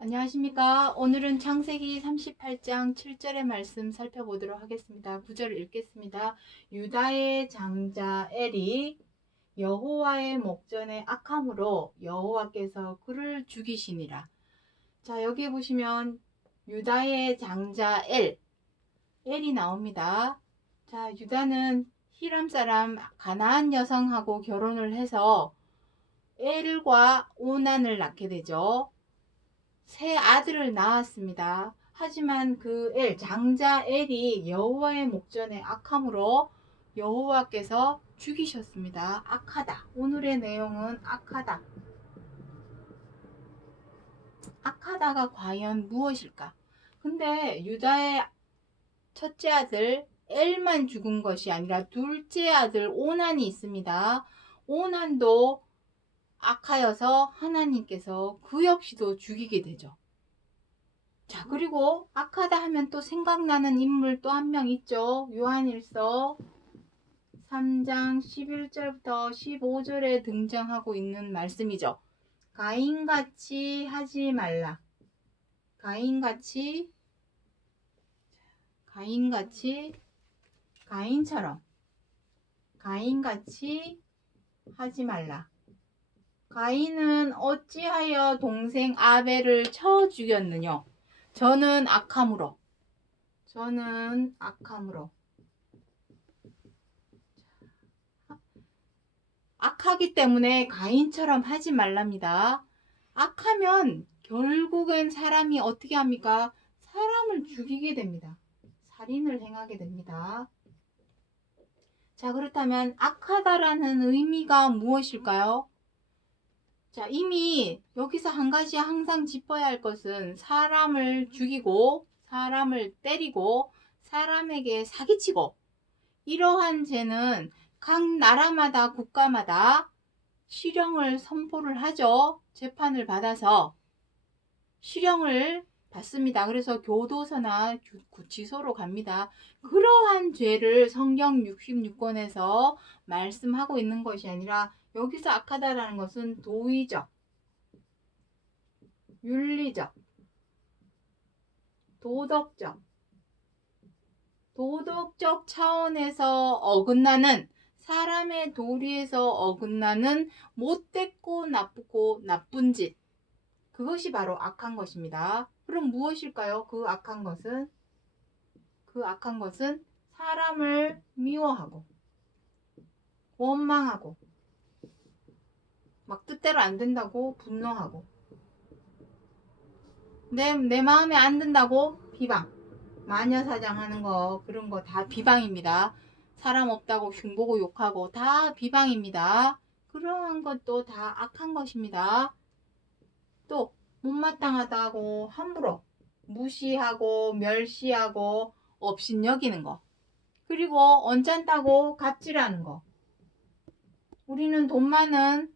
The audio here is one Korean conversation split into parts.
안녕하십니까. 오늘은 창세기 38장 7절의 말씀 살펴보도록 하겠습니다. 9절을 읽겠습니다. 유다의 장자 엘이 여호와의 목전에 악함으로 여호와께서 그를 죽이시니라. 자, 여기 보시면 유다의 장자 엘이 나옵니다. 자, 유다는 히람 사람 가나안 여성하고 결혼을 해서 엘과 오난을 낳게 되죠. 새 아들을 낳았습니다. 하지만 그 장자 엘이 여호와의 목전에 악함으로 여호와께서 죽이셨습니다. 악하다. 오늘의 내용은 악하다. 악하다가 과연 무엇일까? 근데 유다의 첫째 아들 엘만 죽은 것이 아니라 둘째 아들 오난이 있습니다. 오난도 악하여서 하나님께서 그 역시도 죽이게 되죠. 자, 그리고 악하다 하면 또 생각나는 인물 또 한 명 있죠. 요한일서 3장 11절부터 15절에 등장하고 있는 말씀이죠. 가인같이 하지 말라. 가인처럼 가인같이 하지 말라. 가인은 어찌하여 동생 아벨을 쳐 죽였느냐? 저는 악함으로. 악하기 때문에 가인처럼 하지 말랍니다. 악하면 결국은 사람이 어떻게 합니까? 사람을 죽이게 됩니다. 살인을 행하게 됩니다. 자, 그렇다면 악하다라는 의미가 무엇일까요? 자, 이미 여기서 한 가지 항상 짚어야 할 것은 사람을 죽이고 사람을 때리고 사람에게 사기치고 이러한 죄는 각 나라마다 국가마다 실형을 선포를 하죠. 재판을 받아서 실형을 받습니다. 그래서 교도소나 구치소로 갑니다. 그러한 죄를 성경 66권에서 말씀하고 있는 것이 아니라 여기서 악하다라는 것은 도의적, 윤리적, 도덕적 차원에서 어긋나는 사람의 도리에서 어긋나는 못됐고 나쁘고 나쁜 짓, 그것이 바로 악한 것입니다. 그럼 무엇일까요? 그 악한 것은 사람을 미워하고 원망하고 막 뜻대로 안 된다고 분노하고 내 마음에 안 든다고 비방, 마녀사냥하는 거 그런 거 다 비방입니다. 사람 없다고 흉보고 욕하고 다 비방입니다. 그러한 것도 다 악한 것입니다. 또 못마땅하다고 함부로 무시하고 멸시하고 업신여기는 거, 그리고 언짢다고 갑질하는 거. 우리는 돈 많은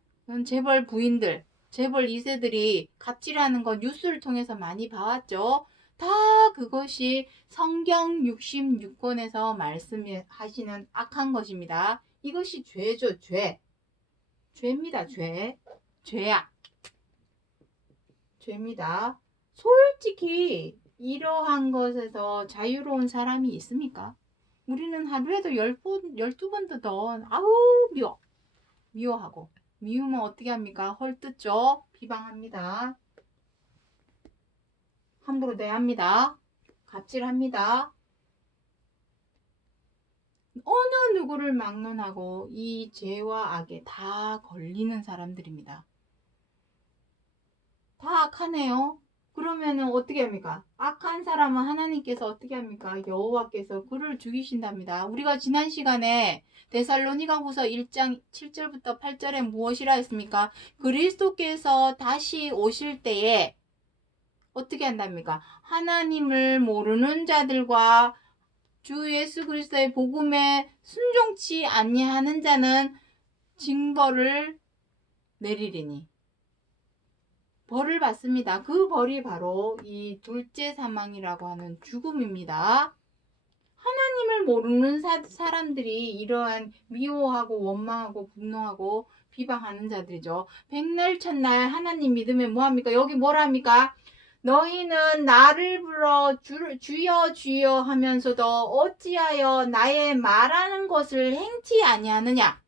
재벌 부인들, 재벌 2세들이 갑질하는 거 뉴스를 통해서 많이 봐왔죠. 다 그것이 성경 66권에서 말씀하시는 악한 것입니다. 이것이 죄죠. 죄입니다. 죄입니다. 솔직히 이러한 것에서 자유로운 사람이 있습니까? 우리는 하루에도 10번, 12번도 더 아우 미워하고, 미우면 어떻게 합니까? 헐뜯죠. 비방합니다. 함부로 대합니다. 갑질합니다. 어느 누구를 막론하고 이 죄와 악에 다 걸리는 사람들입니다. 다 악하네요. 그러면은 어떻게 합니까? 악한 사람은 하나님께서 어떻게 합니까? 여호와께서 그를 죽이신답니다. 우리가 지난 시간에 데살로니가후서 1장 7절부터 8절에 무엇이라 했습니까? 그리스도께서 다시 오실 때에 어떻게 한답니까? 하나님을 모르는 자들과 주 예수 그리스도의 복음에 순종치 아니하는 자는 징벌을 내리리니, 벌을 받습니다. 그 벌이 바로 이 둘째 사망이라고 하는 죽음입니다. 하나님을 모르는 사람들이 이러한 미워하고 원망하고 분노하고 비방하는 자들이죠. 백날 첫날 하나님 믿으면 뭐합니까? 여기 뭐라 합니까? 너희는 나를 불러 주여 주여 하면서도 어찌하여 나의 말하는 것을 행치 아니하느냐.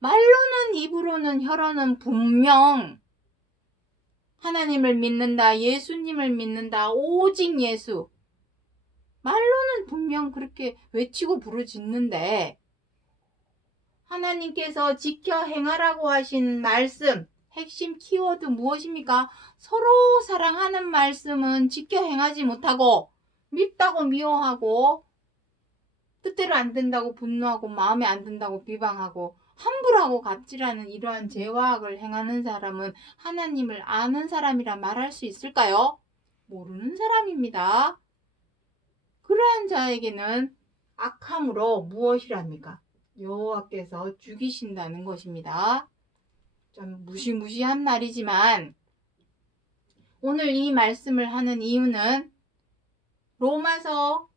말로는 입으로는 혀로는 분명 하나님을 믿는다, 예수님을 믿는다, 오직 예수. 말로는 분명 그렇게 외치고 부르짖는데 하나님께서 지켜 행하라고 하신 말씀, 핵심 키워드 무엇입니까? 서로 사랑하는 말씀은 지켜 행하지 못하고 밉다고 미워하고 뜻대로 안 된다고 분노하고 마음에 안 든다고 비방하고 함부로하고 갑질하는 이러한 죄와 악을 행하는 사람은 하나님을 아는 사람이라 말할 수 있을까요? 모르는 사람입니다. 그러한 자에게는 악함으로 무엇이랍니까? 여호와께서 죽이신다는 것입니다. 좀 무시무시한 말이지만 오늘 이 말씀을 하는 이유는 로마서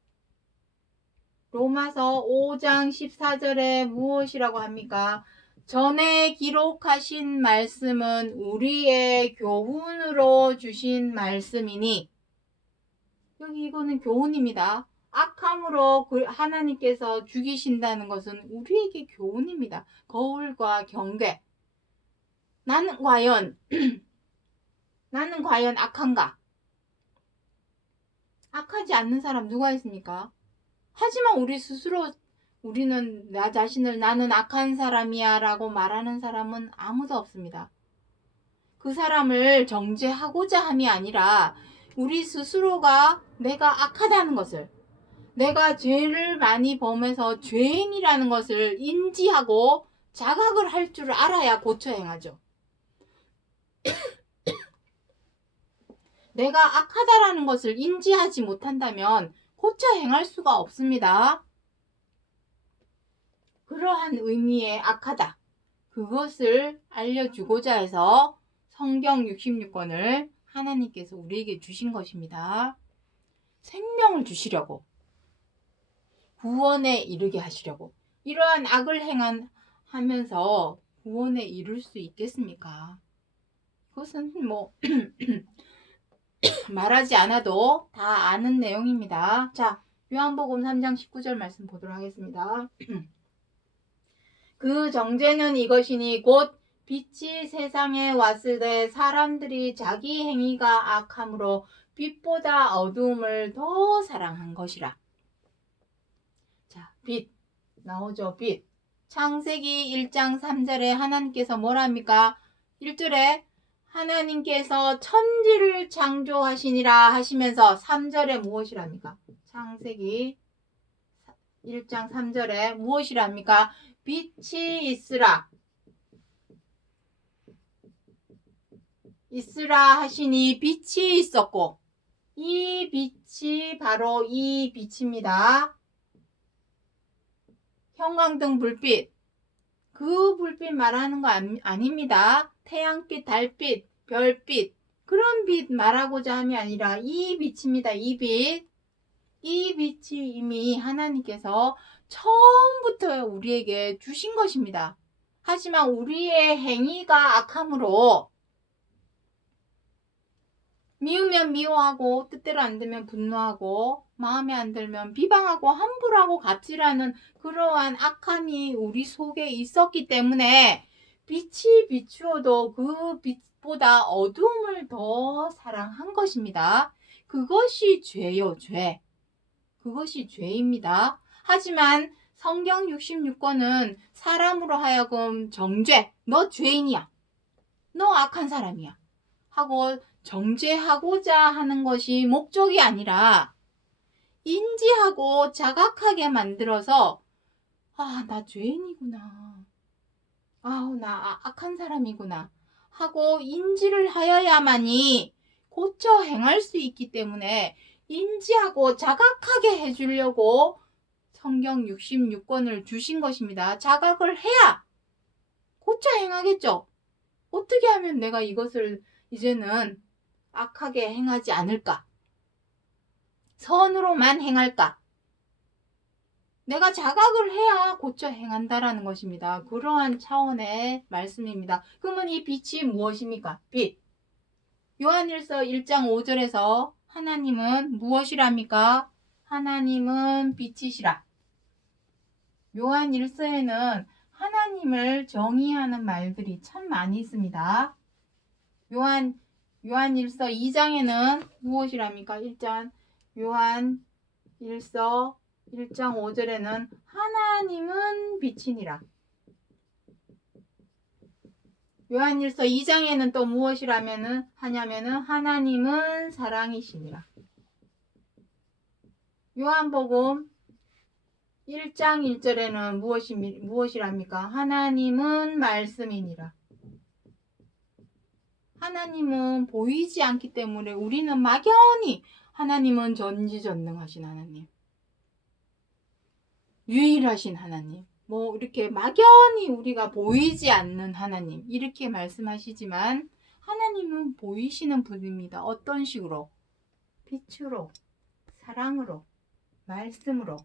5장 14절에 무엇이라고 합니까? 전에 기록하신 말씀은 우리의 교훈으로 주신 말씀이니, 여기 이거는 교훈입니다. 악함으로 하나님께서 죽이신다는 것은 우리에게 교훈입니다. 거울과 경계. 나는 과연 악한가? 악하지 않는 사람 누가 있습니까? 하지만 우리 스스로 우리는 나 자신을 나는 악한 사람이야 라고 말하는 사람은 아무도 없습니다. 그 사람을 정죄하고자 함이 아니라 우리 스스로가 내가 악하다는 것을, 내가 죄를 많이 범해서 죄인이라는 것을 인지하고 자각을 할 줄 알아야 고쳐 행하죠. 내가 악하다라는 것을 인지하지 못한다면 고쳐 행할 수가 없습니다. 그러한 의미의 악하다, 그것을 알려주고자 해서 성경 66권을 하나님께서 우리에게 주신 것입니다. 생명을 주시려고, 구원에 이르게 하시려고. 이러한 악을 하면서 구원에 이룰 수 있겠습니까? 그것은 말하지 않아도 다 아는 내용입니다. 자, 요한복음 3장 19절 말씀 보도록 하겠습니다. 그 정죄는 이것이니 곧 빛이 세상에 왔을 때 사람들이 자기 행위가 악함으로 빛보다 어두움을 더 사랑한 것이라. 자, 빛 나오죠. 빛. 창세기 1장 3절에 하나님께서 뭐라 합니까? 1절에 하나님께서 천지를 창조하시니라 하시면서 3절에 무엇이랍니까? 창세기 1장 3절에 무엇이랍니까? 빛이 있으라 하시니 빛이 있었고, 이 빛이 바로 이 빛입니다. 형광등 불빛, 그 불빛 말하는 거 아닙니다. 태양빛, 달빛, 별빛, 그런 빛 말하고자 함이 아니라 이 빛입니다. 이 빛. 이 빛이 이미 하나님께서 처음부터 우리에게 주신 것입니다. 하지만 우리의 행위가 악함으로 미우면 미워하고 뜻대로 안 되면 분노하고 마음에 안 들면 비방하고 함부로하고 갑질하는 그러한 악함이 우리 속에 있었기 때문에 빛이 비추어도 그 빛보다 어두움을 더 사랑한 것입니다. 그것이 죄요, 죄. 그것이 죄입니다. 하지만 성경 66권은 사람으로 하여금 정죄, 너 죄인이야, 너 악한 사람이야 하고 정죄하고자 하는 것이 목적이 아니라 인지하고 자각하게 만들어서 나 죄인이구나, 나 악한 사람이구나 하고 인지를 하여야만이 고쳐 행할 수 있기 때문에 인지하고 자각하게 해주려고 성경 66권을 주신 것입니다. 자각을 해야 고쳐 행하겠죠. 어떻게 하면 내가 이것을 이제는 악하게 행하지 않을까? 선으로만 행할까? 내가 자각을 해야 고쳐 행한다라는 것입니다. 그러한 차원의 말씀입니다. 그러면 이 빛이 무엇입니까? 빛. 요한일서 1장 5절에서 하나님은 무엇이랍니까? 하나님은 빛이시라. 요한일서에는 하나님을 정의하는 말들이 참 많이 있습니다. 요한일서 2장에는 무엇이랍니까? 요한일서 1장 5절에는 하나님은 빛이니라. 요한일서 2장에는 또 무엇이라면은 하냐면은 하나님은 사랑이시니라. 요한복음 1장 1절에는 무엇이랍니까? 하나님은 말씀이니라. 하나님은 보이지 않기 때문에 우리는 막연히 하나님은 전지전능하신 하나님, 유일하신 하나님, 뭐 이렇게 막연히 우리가 보이지 않는 하나님 이렇게 말씀하시지만 하나님은 보이시는 분입니다. 어떤 식으로? 빛으로, 사랑으로, 말씀으로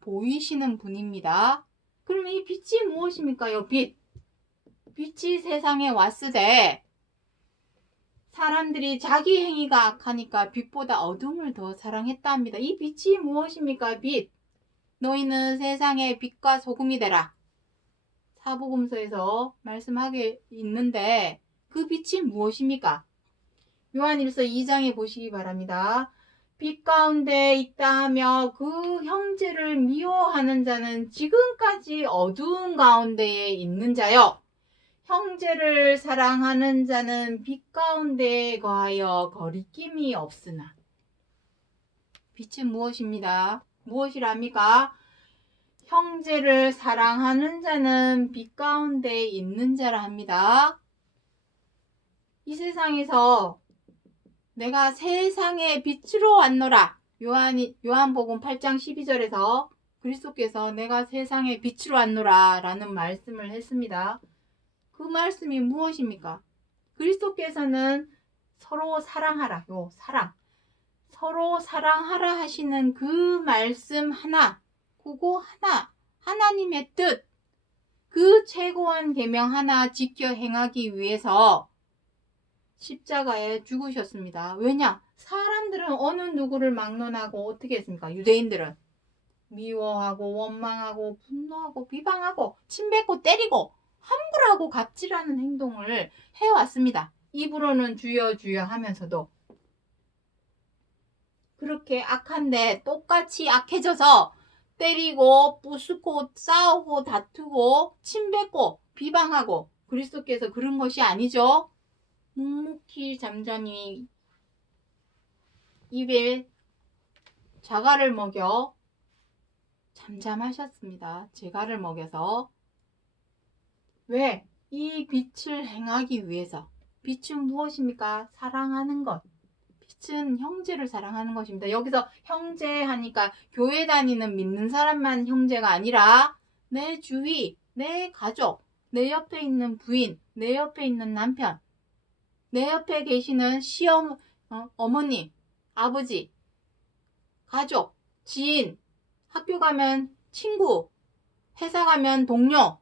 보이시는 분입니다. 그럼 이 빛이 무엇입니까? 빛이 세상에 왔으되 사람들이 자기 행위가 악하니까 빛보다 어둠을 더 사랑했다 합니다. 이 빛이 무엇입니까? 빛. 너희는 세상의 빛과 소금이 되라. 사복음서에서 말씀하게 있는데 그 빛이 무엇입니까? 요한일서 2장에 보시기 바랍니다. 빛 가운데 있다 하며 그 형제를 미워하는 자는 지금까지 어두운 가운데에 있는 자요. 형제를 사랑하는 자는 빛 가운데에 거하여 거리낌이 없으나. 빛은 무엇입니다? 무엇이랍니까? 형제를 사랑하는 자는 빛 가운데에 있는 자라 합니다. 이 세상에서 내가 세상의 빛으로 왔노라. 요한복음 8장 12절에서 그리스도께서 내가 세상의 빛으로 왔노라 라는 말씀을 했습니다. 그 말씀이 무엇입니까? 그리스도께서는 서로 사랑하라. 사랑. 서로 사랑하라 하시는 그 말씀 하나, 그거 하나, 하나님의 뜻, 그 최고한 계명 하나 지켜 행하기 위해서 십자가에 죽으셨습니다. 왜냐? 사람들은 어느 누구를 막론하고 어떻게 했습니까? 유대인들은 미워하고 원망하고 분노하고 비방하고 침뱉고 때리고 함부로하고 갑질하는 행동을 해왔습니다. 입으로는 주여 주여 하면서도 그렇게 악한데 똑같이 악해져서 때리고 부수고 싸우고 다투고 침뱉고 비방하고 그리스도께서 그런 것이 아니죠. 묵묵히 잠잠히 입에 자갈을 먹여 잠잠하셨습니다. 제갈을 먹여서. 왜? 이 빛을 행하기 위해서. 빛은 무엇입니까? 사랑하는 것. 빛은 형제를 사랑하는 것입니다. 여기서 형제 하니까 교회 다니는 믿는 사람만 형제가 아니라 내 주위, 내 가족, 내 옆에 있는 부인, 내 옆에 있는 남편, 내 옆에 계시는 시어머니, 어머님, 아버지, 가족, 지인, 학교 가면 친구, 회사 가면 동료,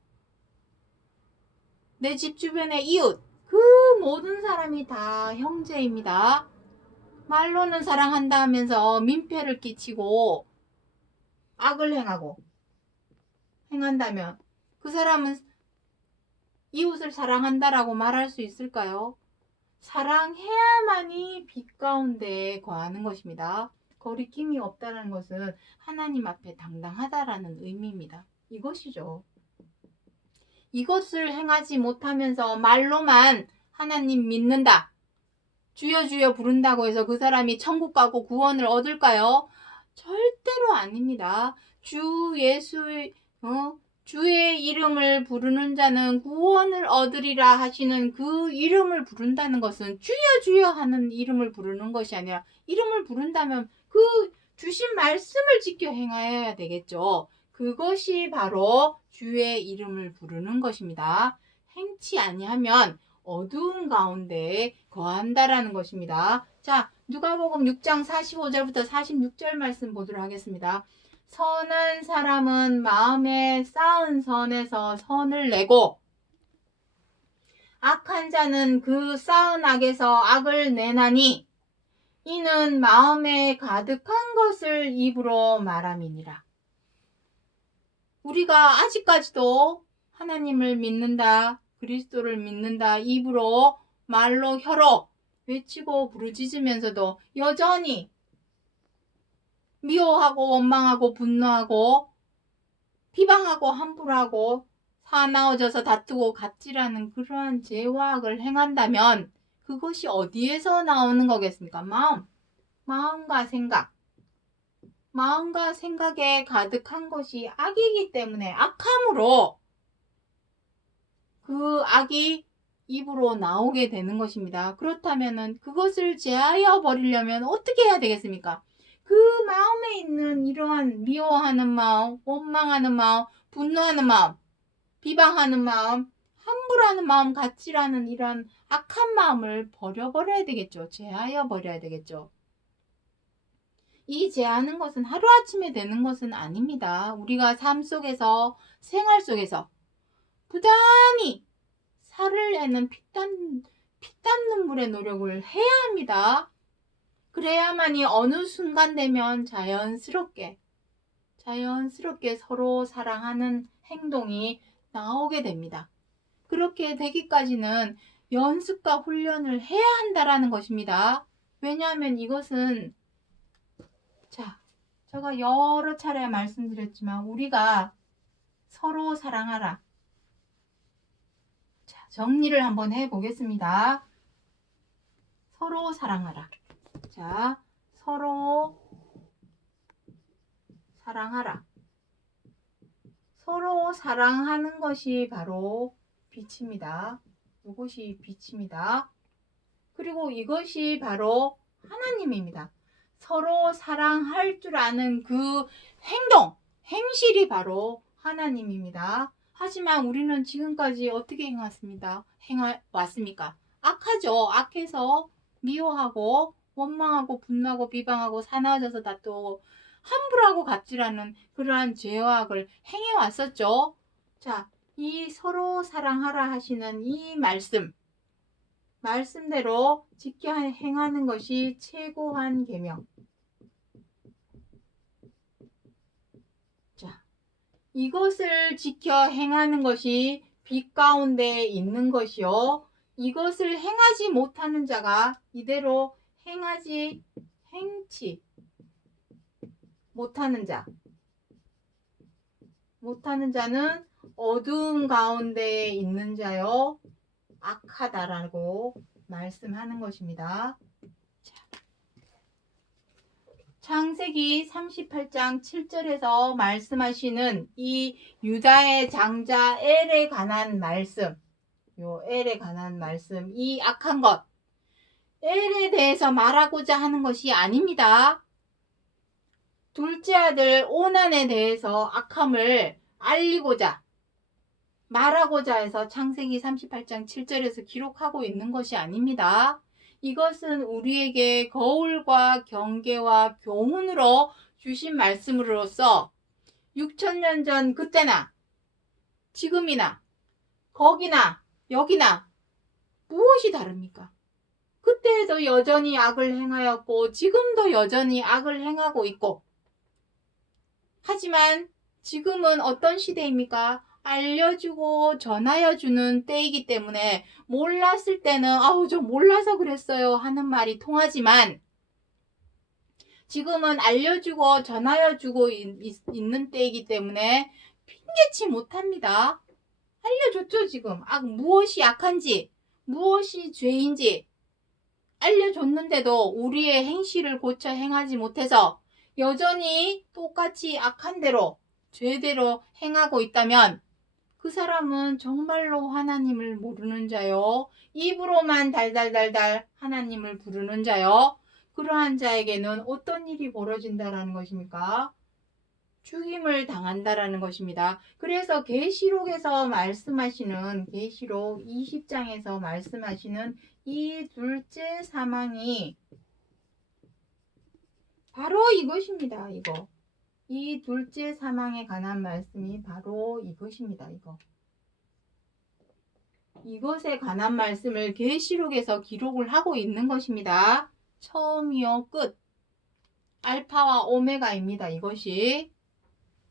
내 집 주변의 이웃, 그 모든 사람이 다 형제입니다. 말로는 사랑한다 하면서 민폐를 끼치고 악을 행한다면 그 사람은 이웃을 사랑한다라고 말할 수 있을까요? 사랑해야만이 빛 가운데에 거하는 것입니다. 거리낌이 없다는 것은 하나님 앞에 당당하다라는 의미입니다. 이것이죠. 이것을 행하지 못하면서 말로만 하나님 믿는다, 주여 주여 부른다고 해서 그 사람이 천국 가고 구원을 얻을까요? 절대로 아닙니다. 주의 이름을 부르는 자는 구원을 얻으리라 하시는 그 이름을 부른다는 것은 주여 주여 하는 이름을 부르는 것이 아니라, 이름을 부른다면 그 주신 말씀을 지켜 행하여야 되겠죠. 그것이 바로 주의 이름을 부르는 것입니다. 행치 아니하면 어두운 가운데에 거한다라는 것입니다. 자, 누가복음 6장 45절부터 46절 말씀 보도록 하겠습니다. 선한 사람은 마음에 쌓은 선에서 선을 내고 악한 자는 그 쌓은 악에서 악을 내나니 이는 마음에 가득한 것을 입으로 말함이니라. 우리가 아직까지도 하나님을 믿는다, 그리스도를 믿는다, 입으로 말로 혀로 외치고 부르짖으면서도 여전히 미워하고 원망하고 분노하고 비방하고 함부로하고 사나워져서 다투고 갑질하는 그러한 죄와 악을 행한다면 그것이 어디에서 나오는 거겠습니까? 마음과 생각. 마음과 생각에 가득한 것이 악이기 때문에 악함으로 그 악이 입으로 나오게 되는 것입니다. 그렇다면 그것을 제하여 버리려면 어떻게 해야 되겠습니까? 그 마음에 있는 이러한 미워하는 마음, 원망하는 마음, 분노하는 마음, 비방하는 마음, 함부로하는 마음, 갑질하는 이런 악한 마음을 버려버려야 되겠죠. 제하여 버려야 되겠죠. 이 제하는 것은 하루아침에 되는 것은 아닙니다. 우리가 삶 속에서, 생활 속에서 부단히 살을 내는 피땀 눈물의 노력을 해야 합니다. 그래야만이 어느 순간 되면 자연스럽게 서로 사랑하는 행동이 나오게 됩니다. 그렇게 되기까지는 연습과 훈련을 해야 한다라는 것입니다. 왜냐하면 이것은 제가 여러 차례 말씀드렸지만 우리가 서로 사랑하라. 자, 정리를 한번 해보겠습니다. 서로 사랑하라. 자, 서로 사랑하라. 서로 사랑하는 것이 바로 빛입니다. 이것이 빛입니다. 그리고 이것이 바로 하나님입니다. 서로 사랑할 줄 아는 그 행실이 바로 하나님입니다. 하지만 우리는 지금까지 어떻게 행왔습니까? 악하죠. 악해서 미워하고 원망하고 분노하고 비방하고 사나워져서 다투고 함부로하고 갑질하는 그러한 죄와 악을 행해왔었죠. 자, 이 서로 사랑하라 하시는 이 말씀대로 지켜 행하는 것이 최고한 계명. 자, 이것을 지켜 행하는 것이 빛 가운데 있는 것이요. 이것을 행하지 못하는 자가 이대로 행치 못하는 자는 어두운 가운데 있는 자요. 악하다라고 말씀하는 것입니다. 창세기 38장 7절에서 말씀하시는 이 유다의 장자 엘에 관한 말씀, 이 악한 것, 엘에 대해서 말하고자 하는 것이 아닙니다. 둘째 아들 오난에 대해서 악함을 알리고자 말하고자 해서 창세기 38장 7절에서 기록하고 있는 것이 아닙니다. 이것은 우리에게 거울과 경계와 교훈으로 주신 말씀으로서 6,000년 전 그때나 지금이나 거기나 여기나 무엇이 다릅니까? 그때에도 여전히 악을 행하였고 지금도 여전히 악을 행하고 있고, 하지만 지금은 어떤 시대입니까? 알려주고 전하여주는 때이기 때문에 몰랐을 때는 저 몰라서 그랬어요 하는 말이 통하지만, 지금은 알려주고 전하여주고 있는 때이기 때문에 핑계치 못합니다. 알려줬죠. 지금 무엇이 악한지 무엇이 죄인지 알려줬는데도 우리의 행실을 고쳐 행하지 못해서 여전히 똑같이 악한 대로 죄대로 행하고 있다면 그 사람은 정말로 하나님을 모르는 자요. 입으로만 달달달달 하나님을 부르는 자요. 그러한 자에게는 어떤 일이 벌어진다라는 것입니까? 죽임을 당한다라는 것입니다. 그래서 계시록에서 말씀하시는, 계시록 20장에서 말씀하시는 이 둘째 사망이 바로 이것입니다. 이 둘째 사망에 관한 말씀이 바로 이것입니다. 이것에 관한 말씀을 계시록에서 기록을 하고 있는 것입니다. 처음이요 끝. 알파와 오메가입니다. 이것이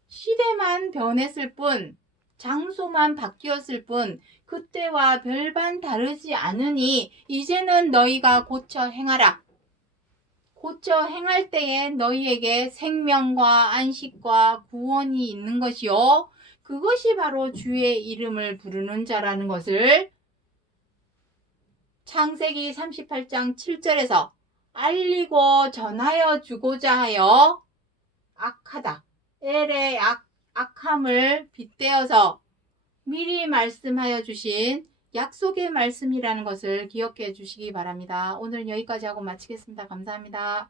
시대만 변했을 뿐, 장소만 바뀌었을 뿐, 그때와 별반 다르지 않으니 이제는 너희가 고쳐 행하라. 고쳐 행할 때에 너희에게 생명과 안식과 구원이 있는 것이요, 그것이 바로 주의 이름을 부르는 자라는 것을 창세기 38장 7절에서 알리고 전하여 주고자 하여 악하다, 엘의 악함을 빗대어서 미리 말씀하여 주신 약속의 말씀이라는 것을 기억해 주시기 바랍니다. 오늘 여기까지 하고 마치겠습니다. 감사합니다.